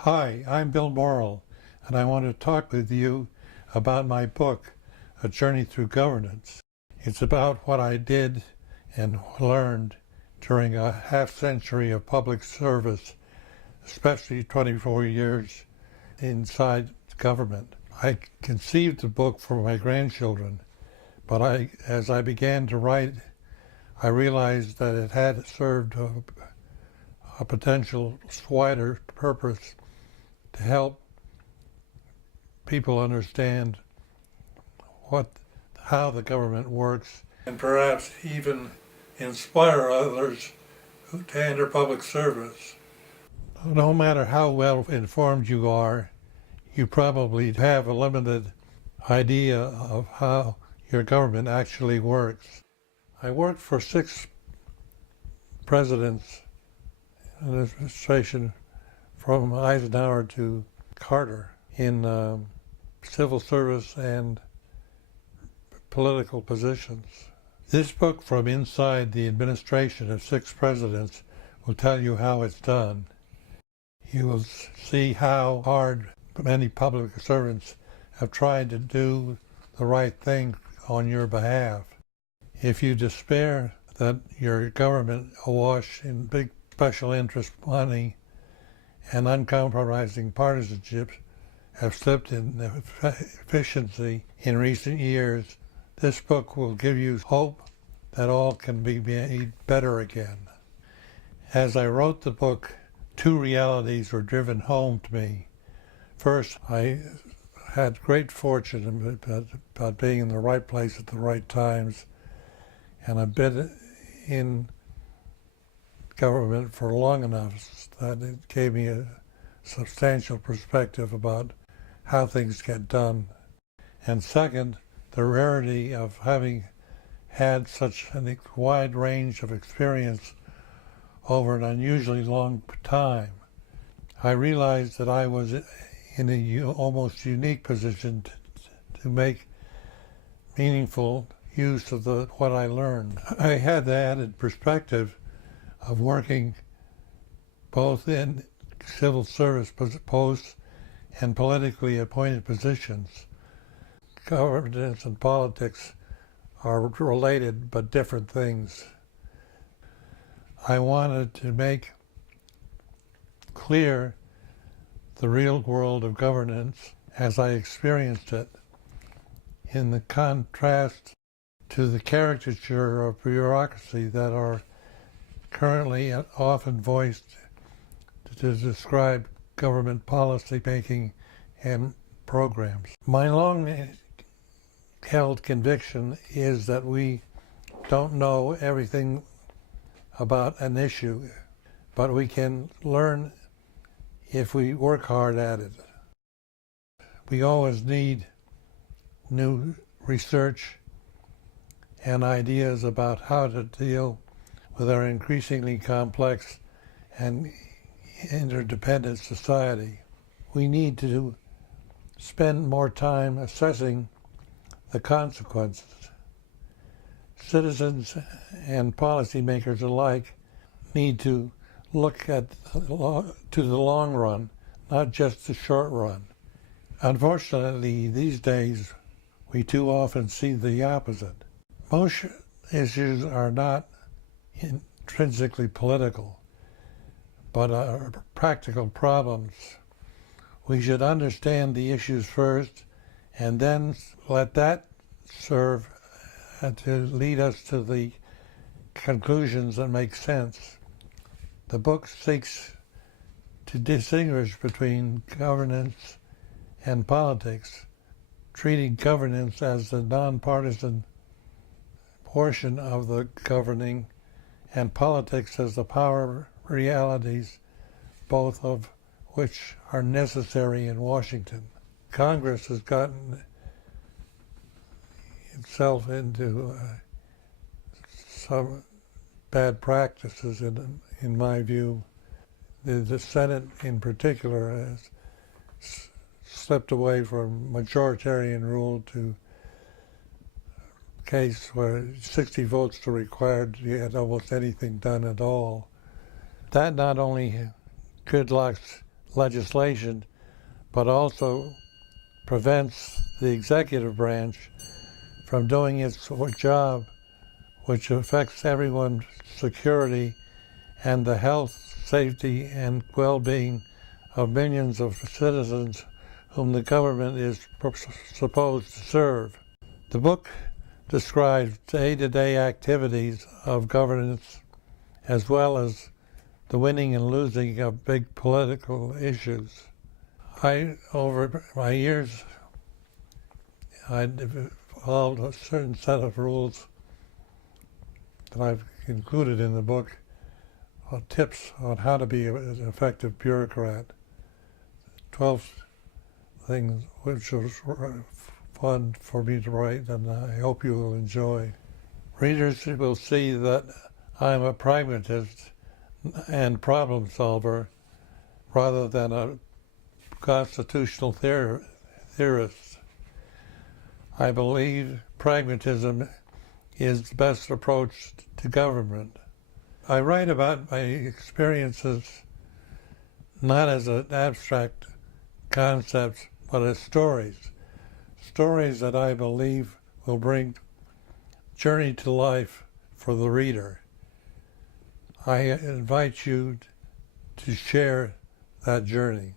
Hi, I'm Bill Morrill, and I want to talk with you about my book, A Journey Through Governance. It's about what I did and learned during a half-century of public service, especially 24 years inside government. I conceived the book for my grandchildren, but as I began to write, I realized that it had served a potential wider purpose to help people understand how the government works, and perhaps even inspire others to enter public service. No matter how well informed you are, you probably have a limited idea of how your government actually works. I worked for 6 presidents in the administration from Eisenhower to Carter in civil service and political positions. This book from inside the administration of 6 presidents will tell you how it's done. You will see how hard many public servants have tried to do the right thing on your behalf. If you despair that your government, awash in big special interest money and uncompromising partisanships, have slipped in efficiency in recent years, this book will give you hope that all can be made better again. As I wrote the book, 2 realities were driven home to me. First, I had great fortune about being in the right place at the right times, and I've been in government for long enough that it gave me a substantial perspective about how things get done. And second, the rarity of having had such a wide range of experience over an unusually long time. I realized that I was in a almost unique position to make meaningful use of what I learned. I had the added perspective of working both in civil service posts and politically appointed positions. Governance and politics are related but different things. I wanted to make clear the real world of governance as I experienced it, in the contrast to the caricature of bureaucracy that are currently often voiced to describe government policy making and programs. My long-held conviction is that we don't know everything about an issue, but we can learn if we work hard at it. We always need new research and ideas about how to deal with our increasingly complex and interdependent society. We need to spend more time assessing the consequences. Citizens and policymakers alike need to look to the long run, not just the short run. Unfortunately, these days, we too often see the opposite. Most issues are not intrinsically political, but are practical problems. We should understand the issues first, and then let that serve to lead us to the conclusions that make sense. The book seeks to distinguish between governance and politics, treating governance as the nonpartisan portion of the governing and politics as the power realities, both of which are necessary in Washington. Congress has gotten itself into some bad practices, in my view. The Senate in particular has slipped away from majoritarian rule to a case where 60 votes are required to get almost anything done at all. That not only gridlocks legislation, but also prevents the executive branch from doing its job, which affects everyone's security and the health, safety, and well-being of millions of citizens whom the government is supposed to serve. The book describes day-to-day activities of governance as well as the winning and losing of big political issues. Over my years, I followed a certain set of rules that I've included in the book, tips on how to be an effective bureaucrat. 12 things which was fun for me to write, and I hope you will enjoy. Readers will see that I'm a pragmatist and problem solver rather than a constitutional theorist. I believe pragmatism is the best approach to government. I write about my experiences not as an abstract concepts, but as stories that I believe will bring journey to life for the reader. I invite you to share that journey.